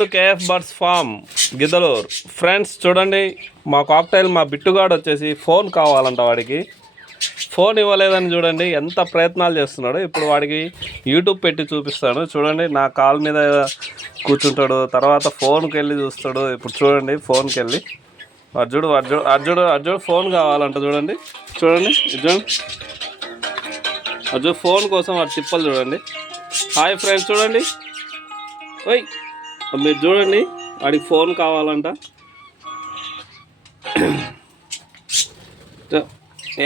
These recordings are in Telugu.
To KF birds farm Giddalur. Friends చూడండి, మా కాక్టైల్ మా బిట్టుగాడు వచ్చేసి ఫోన్ కావాలంట. వాడికి ఫోన్ ఇవ్వలేదని చూడండి ఎంత ప్రయత్నాలు చేస్తున్నాడు. ఇప్పుడు వాడికి యూట్యూబ్ పెట్టి చూపిస్తాడు. చూడండి, నా కాల్ మీద కూర్చుంటాడు, తర్వాత ఫోన్కి వెళ్ళి చూస్తాడు. ఇప్పుడు చూడండి, ఫోన్కి వెళ్ళి అర్జుడు అర్జుడు అర్జుడు అర్జుడు ఫోన్ కావాలంట. చూడండి చూడండి అర్జుడు ఫోన్ కోసం వాడు తిప్పలు చూడండి. హాయ్ ఫ్రెండ్స్, చూడండి ఓయ్ మీరు చూడండి, వాడికి ఫోన్ కావాలంట.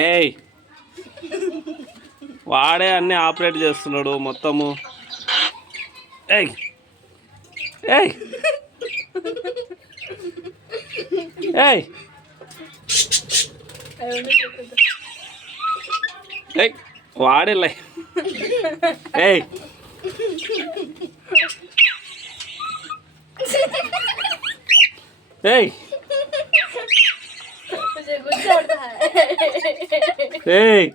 ఏయ్ వాడే అన్నీ ఆపరేట్ చేస్తున్నాడు మొత్తము. ఏయ్ ఏయ్ ఏయ్ ఏయ్ వాడేలే. ఏయ్ ఏయ్ ఏయ్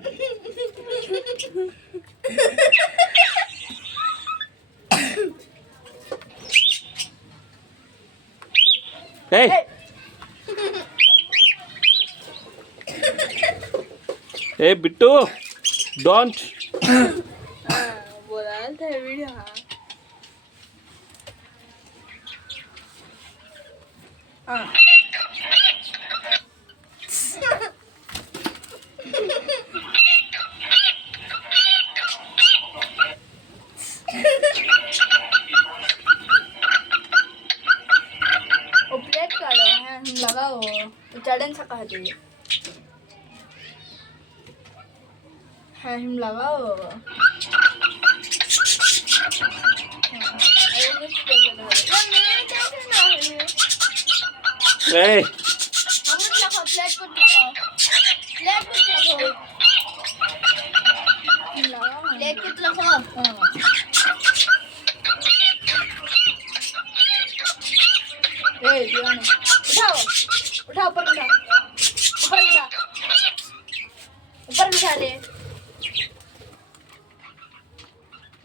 ఏయ్ ఏ బిట్టు డోంట్ बोला था वीडियो. हाँ वो प्लेट काढ़ो है, हम लगाओ चढ़न सका दे है, हम लगाओ ఏయ్ उठा ऊपर उठा ऊपर उठा ऊपर उठा ले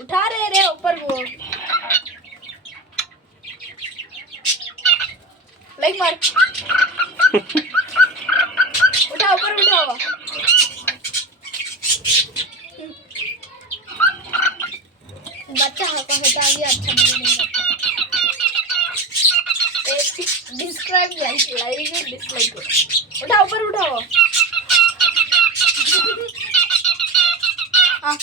उठा रे ऊपर वो लाइक मार उठा ऊपर उठाओ. बच्चा कहता है अच्छा नहीं डिस्क्राइब लाइक डिसलाइक. उठा ऊपर उठाओ. हाँ